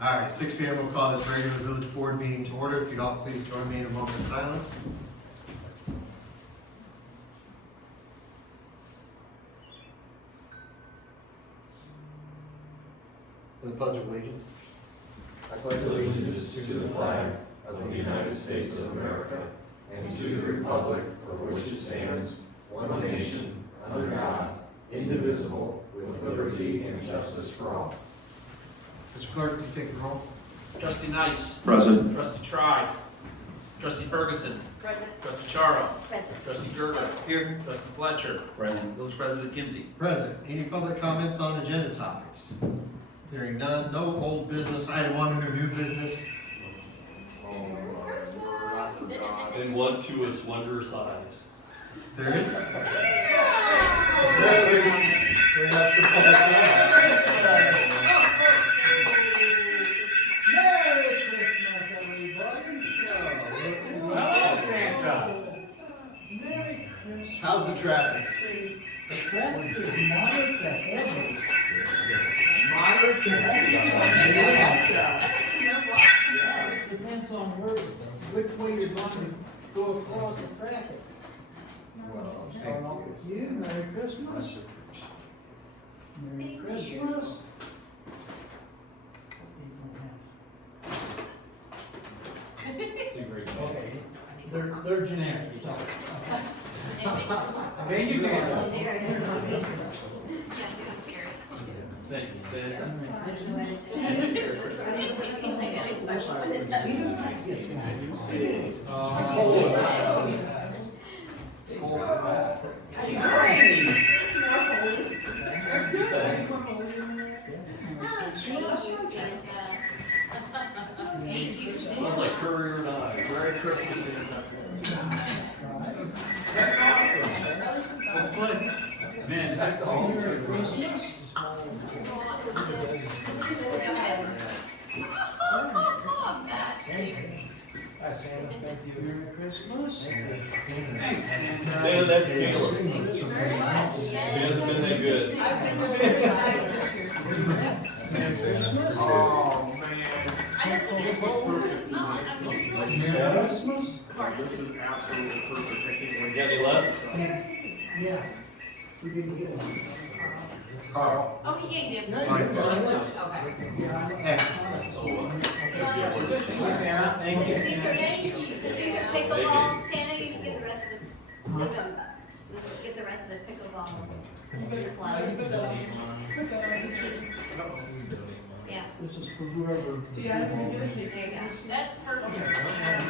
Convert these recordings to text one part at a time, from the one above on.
All right, 6 p.m. we'll call this regular village board meeting to order. If you'd all please join me in a moment of silence. For the Pledge of Allegiance. I pledge Allegiance to the flag of the United States of America and to the republic for which it stands, one nation, under God, indivisible, with liberty and justice for all. Mr. Clerk, please take the roll. Trustee Nice. Present. Trustee Tribe. Trustee Ferguson. Present. Trustee Charo. Present. Trustee Gerger. Here. Trustee Fletcher. Present. Village President Kimsey. Present. Any public comments on agenda topics? Hearing none, no old business. Item 1 under new business. Oh, my word, I forgot. And one to its wondrous eyes. There is. We have some public comment. Merry Christmas, everybody! Hello, Santa. Merry Christmas. How's the traffic? The traffic is moderate to heavy. Moderate to heavy. Yeah. Depends on which way you're going to go across the traffic. Well, Start off with you, Merry Christmas. Merry Christmas. Okay, they're generic, so. Thank you, Santa. Yes, it's scary. Thank you, Santa. There's no attitude. Thank you, Smells Santa. like Courier and I. Merry Christmas, Santa. That's good. Man, back to home. Merry Christmas. Merry Christmas. Santa, that's Caleb. He hasn't been that good. Merry Christmas. Oh, man. Merry Christmas. This is absolutely perfect. I can't wait. Got any left? Yeah. We didn't get one. Carl. Oh, yeah, you did. Mine's gone. Okay. Hey. Santa, thank you. Since these are Yankees, since these are pickleball, Santa, you should get the rest of get the rest of the pickleball club. Yeah. This is for whoever. There you go. That's perfect.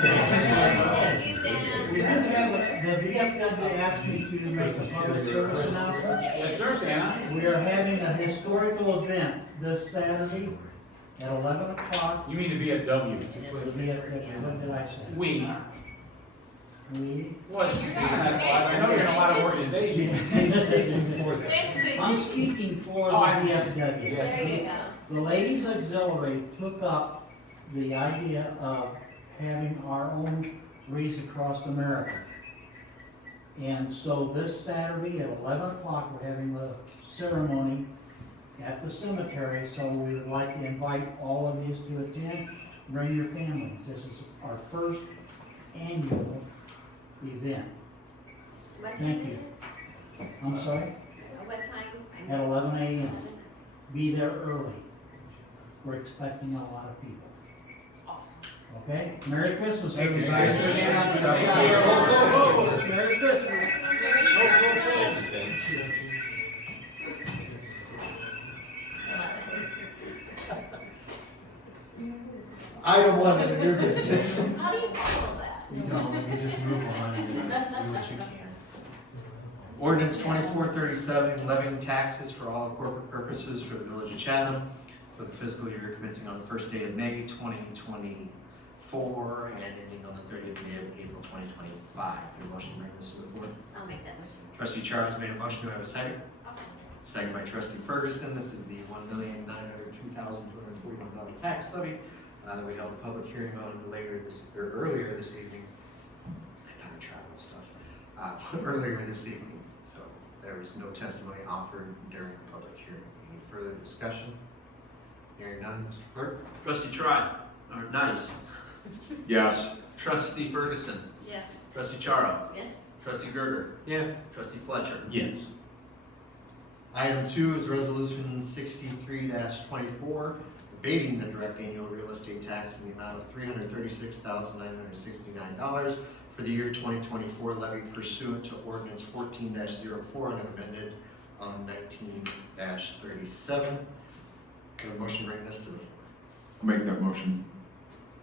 Thank you, We Santa. did have, the VFW asked me to make a public service announcement. Yes, sir, Santa. We are having a historical event this Saturday at 11 o'clock. You mean the VFW? The VFW, what did I say? We. We. What? I know you're in a lot of organizations. He's speaking for them. Thanks, I'm sweetie. speaking for the Oh, I VFW. There you go. The Ladies Auxiliary took up the idea of having our own Race Across America. And so this Saturday at 11 o'clock, we're having the ceremony at the cemetery. So we would like to invite all of you to attend. Bring your families. This is our first annual event. What Thank time is you. it? I'm sorry? What time? At 11 a.m. Be there early. We're expecting a lot of people. It's awesome. Okay? Merry Christmas, Thank you, everybody. Santa. Merry Christmas. Item 1 under new business. How do you follow that? You don't, you just move on and do what you can. Ordinance 2437, levying taxes for all corporate purposes for the village of Chatham for the fiscal year commencing on the first day of May 2024 and ending on the 30th day of April 2025. Your motion to bring this to the board. I'll make that motion. Trustee Charles made a motion. Do I have a second? Awesome. Second by Trustee Ferguson. This is the $1,902,241 tax levy that we held a public hearing on earlier this evening. Time travel stuff. Earlier this evening. So there was no testimony offered during the public hearing. Any further discussion? Hearing none, Mr. Clerk? Trustee Tribe, or Nice. Yes. Trustee Ferguson. Yes. Trustee Charo. Yes. Trustee Gerger. Yes. Trustee Fletcher. Yes. Item 2 is Resolution 63-24, abating the direct annual real estate tax in the amount of $336,969 for the year 2024 levied pursuant to Ordinance 14-04 and amended on 19-37. Can a motion bring this to the floor? I'll make that motion.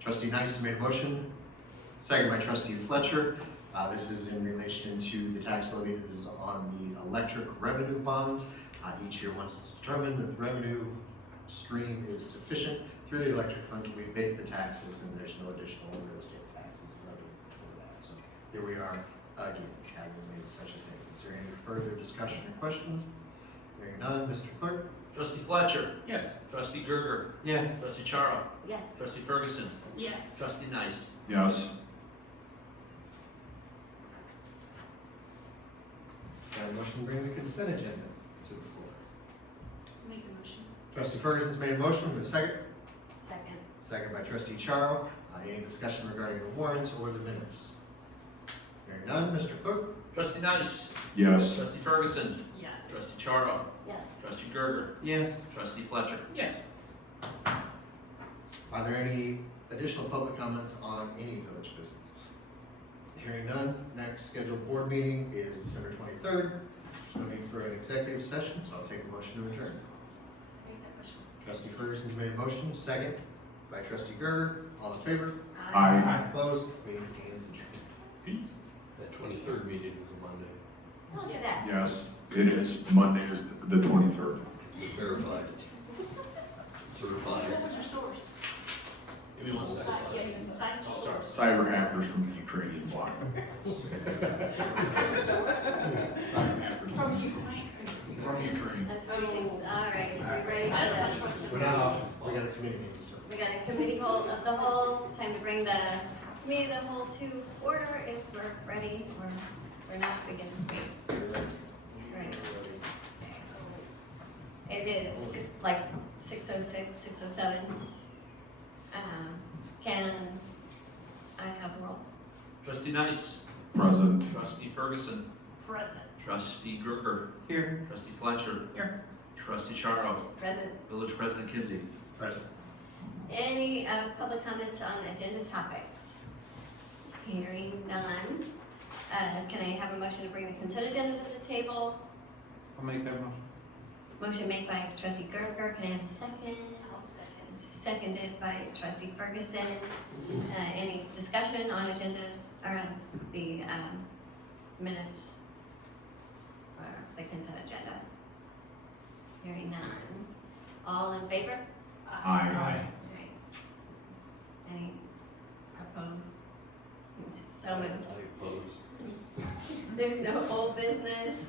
Trustee Nice has made a motion, second by Trustee Fletcher. This is in relation to the tax levy that is on the electric revenue bonds. Each year, once it's determined that the revenue stream is sufficient through the electric fund, we abate the taxes and there's no additional real estate taxes levied for that. So here we are again, having made such a thing. Is there any further discussion or questions? Hearing none, Mr. Clerk? Trustee Fletcher. Yes. Trustee Gerger. Yes. Trustee Charo. Yes. Trustee Ferguson. Yes. Trustee Nice. Yes. Can I motion to bring the consent agenda to the floor? Make the motion. Trustee Ferguson's made a motion, but a second? Second. Second by Trustee Charo. Any discussion regarding the warrants or the minutes? Hearing none, Mr. Cook? Trustee Nice. Yes. Trustee Ferguson. Yes. Trustee Charo. Yes. Trustee Gerger. Yes. Trustee Fletcher. Yes. Are there any additional public comments on any village business? Hearing none, next scheduled board meeting is December 23rd. Moving for an executive session, so I'll take a motion to adjourn. Make that motion. Trustee Ferguson's made a motion, second by Trustee Gerger. All in favor? Aye. Opposed? Meeting stands adjourned. That 23rd meeting is a Monday. Don't do that. Yes, it is. Monday is the 23rd. It's verified. Certified. What's your source? Give me 1 second. Yeah, you decide your source. Cyber hackers from the Ukrainian bloc. From Ukraine. From Ukraine. That's what he thinks. All right, we're ready for We're not off. We got a committee meeting, so. we got a committee of the whole. It's time to bring the committee of the whole to order if we're ready or we're not. We can wait. Right. It is like 6:06, 6:07. Can I have a roll? Trustee Nice. Present. Trustee Ferguson. Present. Trustee Gerger. Here. Trustee Fletcher. Here. Trustee Charo. Present. Village President Kinsey. Present. Any public comments on agenda topics? Hearing none. Can I have a motion to bring the consent agenda to the table? I'll make that motion. Motion made by Trustee Gerger. Can I have a second? Seconded by Trustee Ferguson. Any discussion on agenda or on the minutes or the consent agenda? Hearing none. All in favor? Aye. Right. Any opposed? So moved. There's no old business,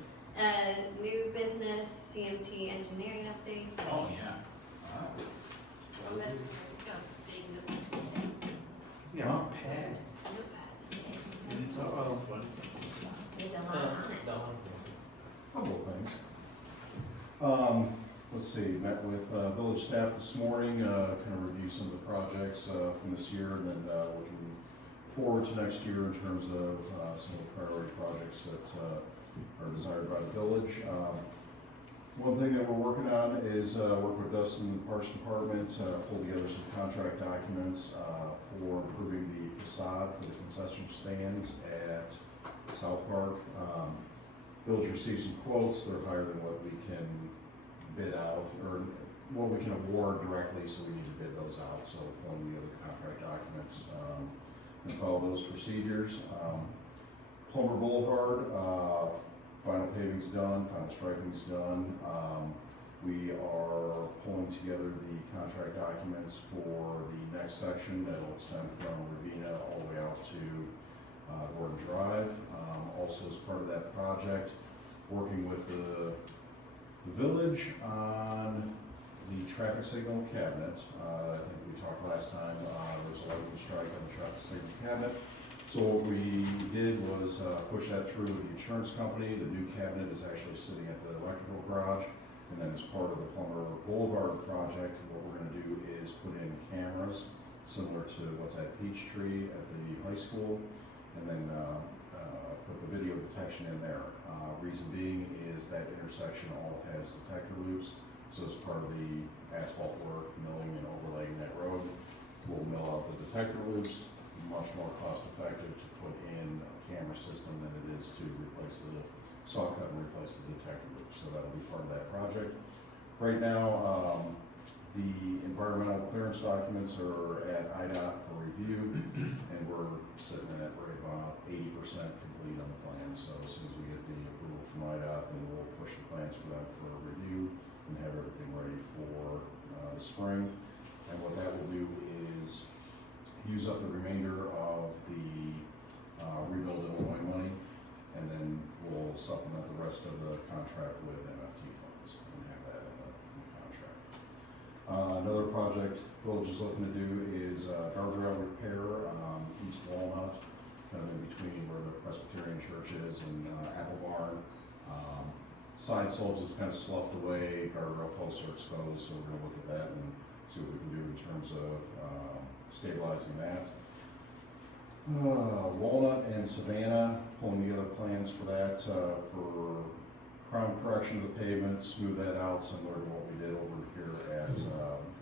new business, CMT engineering updates. Oh, yeah. Let's go big Yeah. Pat. Uh-oh. There's a lot on it. Couple of things. Let's see, met with village staff this morning, kind of review some of the projects from this year, and then looking forward to next year in terms of some of the priority projects that are desired by the village. One thing that we're working on is work with Dustin and the Parks Department, pull together some contract documents for improving the facade for the concession stands at South Park. Village received some quotes, they're higher than what we can bid out, or what we can award directly, so we need to bid those out, so pulling the other contract documents and follow those procedures. Plummer Boulevard, final paving's done, final striping's done. We are pulling together the contract documents for the next section that will extend from Ravina all the way out to Gordon Drive. Also as part of that project, working with the village on the traffic signal cabinet. I think we talked last time, there was a lightning strike on the traffic signal cabinet. So what we did was push that through the insurance company. The new cabinet is actually sitting at the electrical garage. And then as part of the Plummer Boulevard project, what we're going to do is put in cameras similar to what's at Peachtree at the high school, and then put the video detection in there. Reason being is that intersection all has detector loops, so as part of the asphalt work, milling and overlaying that road, we'll mill out the detector loops. Much more cost effective to put in a camera system than it is to replace the saw cut and replace the detector loops, so that'll be part of that project. Right now, the environmental clearance documents are at IDOT for review, and we're sitting at right about 80% complete on the plan. So as soon as we get the approval from IDOT, then we'll push the plans for them for review and have everything ready for the spring. And what that will do is use up the remainder of the Rebuild Illinois money, and then we'll supplement the rest of the contract with MFT funds and have that in the contract. Another project Village is looking to do is guardrail repair, East Walnut, kind of in between where the Presbyterian Church is and Apple Barn. Side slopes have kind of sloughed away, guardrail posts are exposed, so we're gonna look at that and see what we can do in terms of stabilizing that. Walnut and Savannah, pulling together plans for that, for crown correction of the pavement, smooth that out, similar to what we did over here at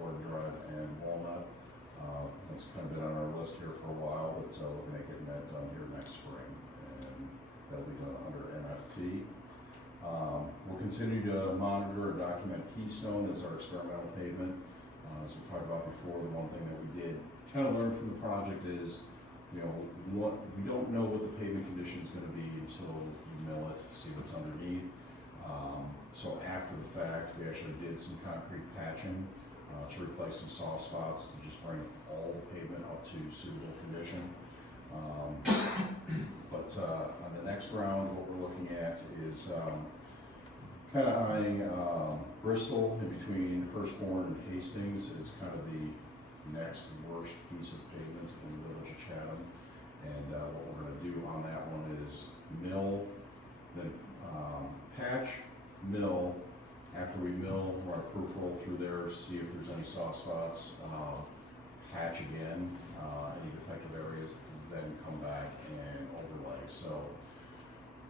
Gordon Drive and Walnut. That's kind of been on our list here for a while, but looking at getting that done here next spring, and that'll be done under MFT. We'll continue to monitor and document Keystone as our experimental pavement. As we talked about before, the one thing that we did kind of learn from the project is, we don't know what the pavement condition is going to be until you mill it, see what's underneath. So after the fact, we actually did some concrete patching to replace some soft spots to just bring all the pavement up to suitable condition. But on the next round, what we're looking at is kind of eyeing Bristol in between Hurstbourne and Hastings is kind of the next worst piece of pavement in the Village of Chatham. And what we're going to do on that one is mill, then patch, mill. After we mill, we're going to proof roll through there, see if there's any soft spots, patch again, any defective areas, then come back and overlay. So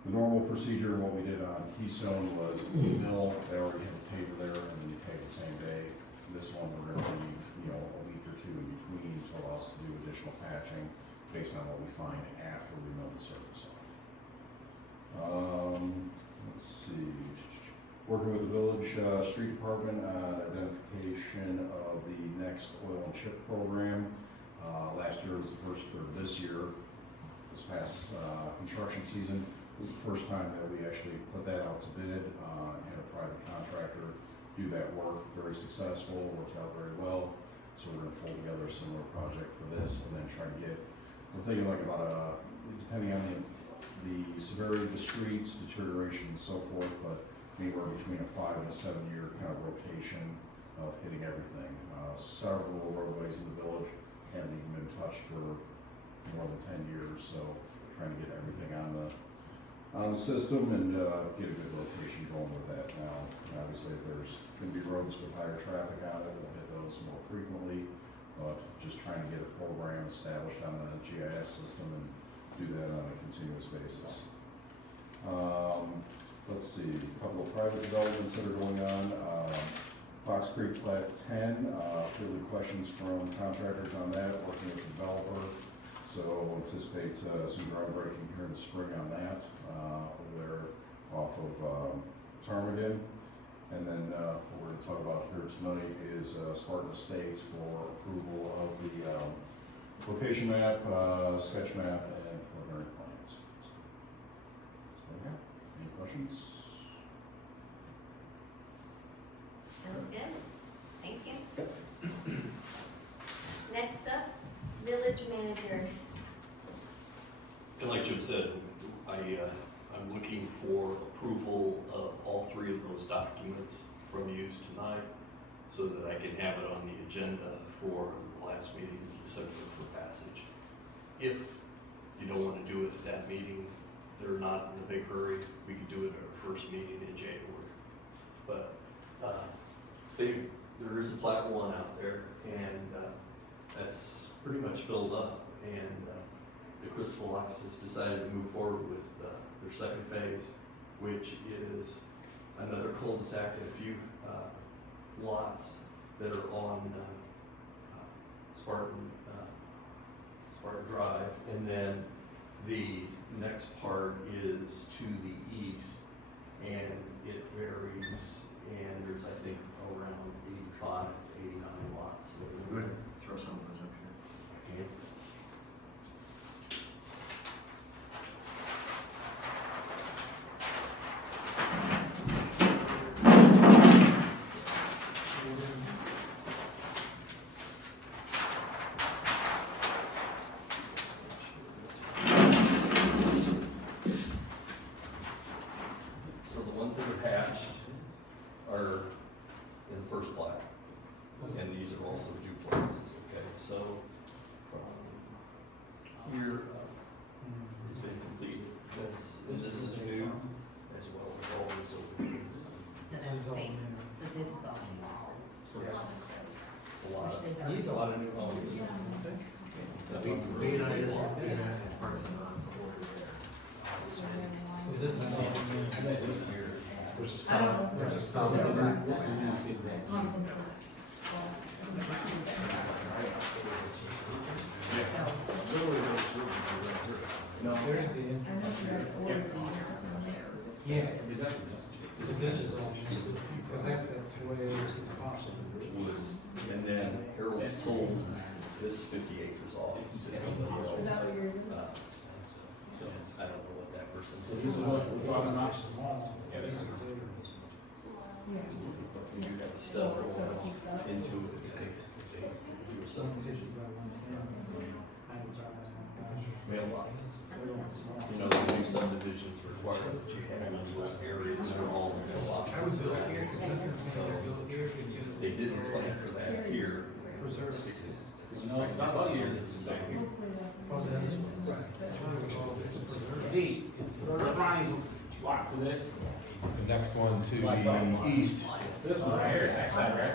the normal procedure, what we did on Keystone was mill, they already had a paver there, and then you pave the same day. This one, we're going to leave, a week or two in between to allow us to do additional patching based on what we find after we mill the surface off. Let's see. Working with the Village Street Department on identification of the next oil and chip program. Last year was the first, or this year, this past construction season, was the first time that we actually put that out to bid, had a private contractor do that work, very successful, worked out very well. So we're gonna pull together a similar project for this and then try to get, we're thinking like about depending on the severity of the streets, deterioration and so forth, but anywhere between a 5 and a 7 year kind of rotation of hitting everything. Several roadways in the village haven't even been touched for more than 10 years, so trying to get everything on the system and get a good location going with that. Now, obviously, if there's going to be roads with higher traffic on it, we'll hit those more frequently, but just trying to get a program established on the GIS system and do that on a continuous basis. Let's see, a couple of private developments that are going on. Fox Creek Plat 10, fielded questions from contractors on that, working with the developer. So we'll anticipate some groundbreaking here in the spring on that, over there off of Ptarmigan. And then what we're going to talk about here tonight is Spartan Estates for approval of the location map, sketch map, and preliminary plans. Okay. Any questions? Sounds good. Thank you. Next up, Village Manager. And like Jim said, I'm looking for approval of all three of those documents from you tonight so that I can have it on the agenda for the last meeting in December for passage. If you don't want to do it at that meeting, they're not in a big hurry, we could do it at our first meeting in January. But there is a plat one out there, and, that's pretty much filled up, and, the Crystal Locks has decided to move forward with, their second phase, which is another cul-de-sac and a few, lots that are on, Spartan Drive, and then the next part is to the east, and it varies, and there's, I think, around 85, 89 lots. that are- Go ahead, throw some of those up here. Okay. So the ones that are hatched are in the first plat, and these are also duplexes, okay? So from here up, it's been completed, this is new, as well as all this over here. So that's basic, so this is all So yeah, a lot of, Which is a lot of new homes. That's what we're Lean on really this, want. and parts of the border there. So this is all. There's a sum, there's a sum in the back. There's the. Yeah. This is all, because that's the way it's possible. Woods, and then Harold sold his 50 acres off to somebody else. So I don't know what that person. So this is what we're talking about. Yeah. You have to step into it, they do a subdivision, mailboxes. You know, the new subdivisions require that you have those areas are all mailboxes. They didn't plan for that here. No, it's not about here. Hey, where's Ronnie's block to this? The next one to the east, This one right here, backside, right?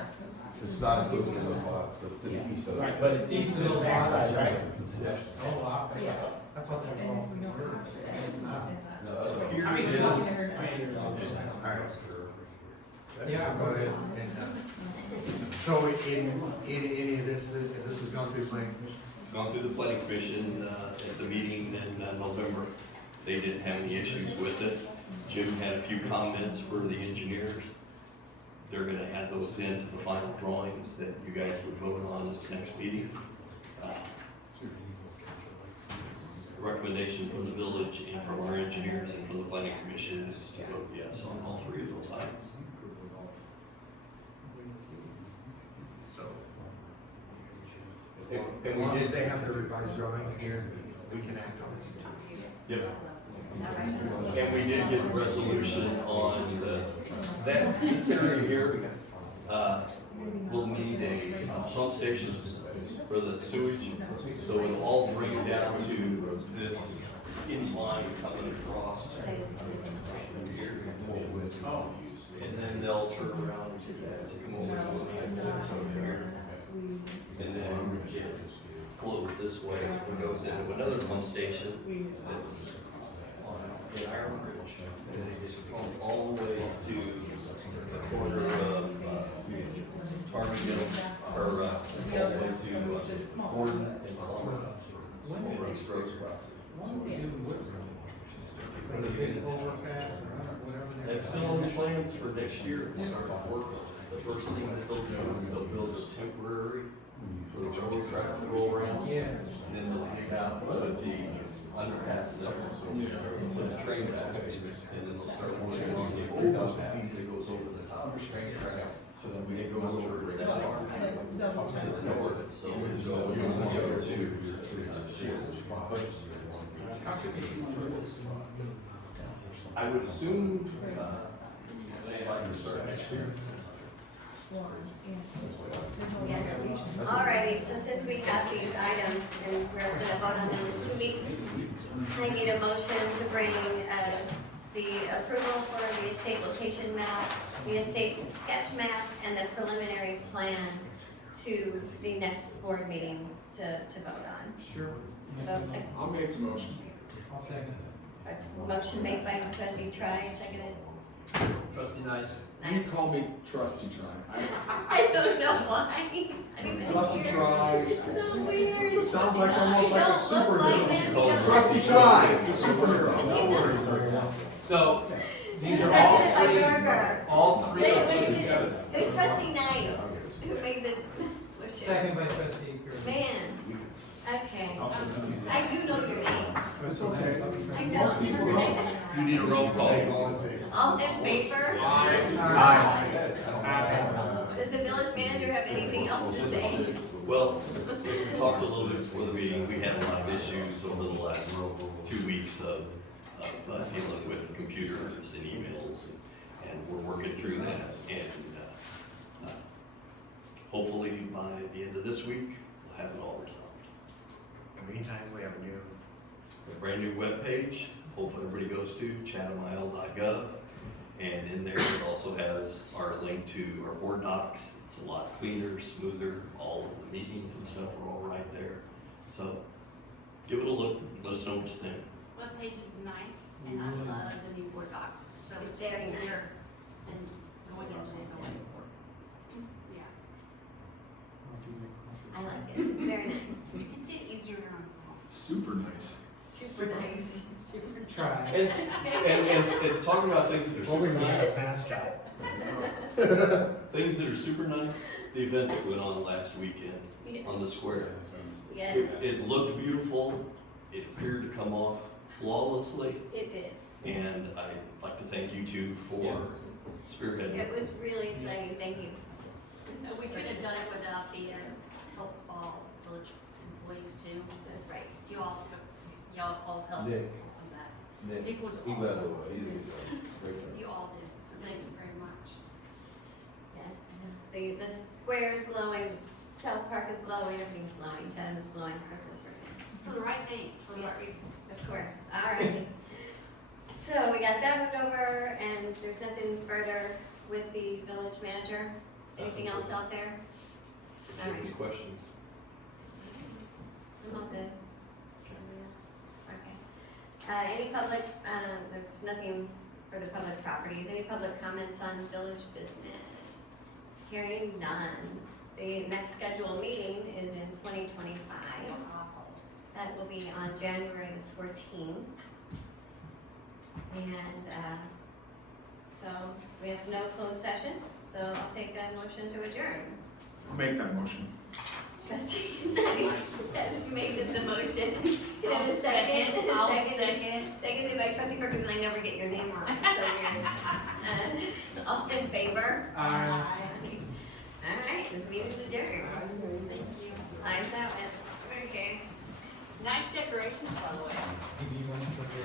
it's not included in those lots, but to the east of it. Right, but east of this backside, right? Oh, wow. I thought that was all. No, here I mean, it it's is. all, I mean, it's all this. All right. Yeah. Go ahead, and, so any of this, this has gone through planning commission? Gone through the planning commission, at the meeting in November. They didn't have any issues with it. Jim had a few comments for the engineers. They're gonna add those into the final drawings that you guys would vote on at the next meeting. Recommendation from the village and from our engineers and from the planning commission is to vote yes on all three of those items. So. As long as they have the revised drawing here, we can act on this in 2 weeks. Yep. And we did get a resolution on this area here, will need a pump station for the sewage. So it'll all drain down to this skinny line coming across here. And then they'll turn around to come over some of the here. And then it flows this way and goes into another pump station that's in Iron Bridge. And it is pumped all the way to the corner of Target, or all the way to Gordon and Palmer. And runs Rose It's still on the plans for next year to start work. The first thing that they'll do is they'll build a temporary for the railroad track to go around. Yeah. And then they'll take out the underpass there, so the train tracks, and then they'll start working on the overpass that goes over the top of the train tracks. So then when it goes over that far, to the north, so it's going to Shields. I would assume, like to start next year. Alrighty, so since we have these items and we're gonna vote on them in 2 weeks, I need a motion to bring, the approval for the estate location map, the estate sketch map, and the preliminary plan to the next board meeting to vote on. Sure. To vote, I'll make the motion. I'll second a motion made by trustee Tri, seconded. Trustee Nice. You can call me Trusty Try. I don't know why. I don't know. Trusty Try. It's so weird. It sounds like almost You like a don't look like superhero. them, Call you it don't Trusty look Try, like the them. superhero. No worries. So, these are Seconded all by three, Dorger. all three Wait, of it these. was trustee Nice who made the it. motion. Second by trustee Gerger. Man, okay. I do know your name. It's okay. I know your name. You need a roll call. All in favor? All in favor? Aye. Does the village manager have anything else to say? Well, we talked a little bit before the meeting, we had a lot of issues over the last 2 weeks of dealing with computers and emails, and we're working through that, and hopefully by the end of this week, we'll have it all resolved. In the meantime, we have a new, A brand new webpage, hopefully everybody goes to chathamile.gov, and in there it also has our link to our board docs. It's a lot cleaner, smoother, all of the meetings and stuff are all right there. So, give it a look, let us know what you think. Webpage is nice, and I love the new board docs, it's so. It's very easier nice. than going into the building board. Yeah, I like it. It's very nice. you can see it easier on the phone. Super nice. Super nice. Super nice. Try. And talking about things that are Only super not nice, a mascot. things that are super nice, the event that went on last weekend Yeah. on the square. Yes, It looked beautiful, it appeared to come off flawlessly, it did. and I'd like to thank you two for spearheading. It was really exciting. Thank you. We could have done it without the help of all village employees too. That's right. Y'all all helped us on that. It was awesome. You all did, so thank you very much. Yes. The square is glowing. South Park is glowing. Everything's glowing. Chatham is glowing. Christmas right now. For the right things, for the right Yes, reasons. of course. All right. So we got that moved over, and there's nothing further with the village manager. Anything else out there? If you have any questions. I'm all good. Okay. Any public, there's nothing for the public properties. Any public comments on village business? Hearing none. The next scheduled meeting is in 2025. That will be on January the 14th. And, so we have no closed session, so I'll take a motion to adjourn. I'll make that motion. Trustee Nice has made the motion. Can I have a I'll second? I'll Seconded- second. Seconded by trustee Perkins, and I never get your name wrong, so weird. All in favor? Aye. All right, this meeting's adjourned. Thank you. Eyes out. Okay. Nice decorations, by the way. Give you one for the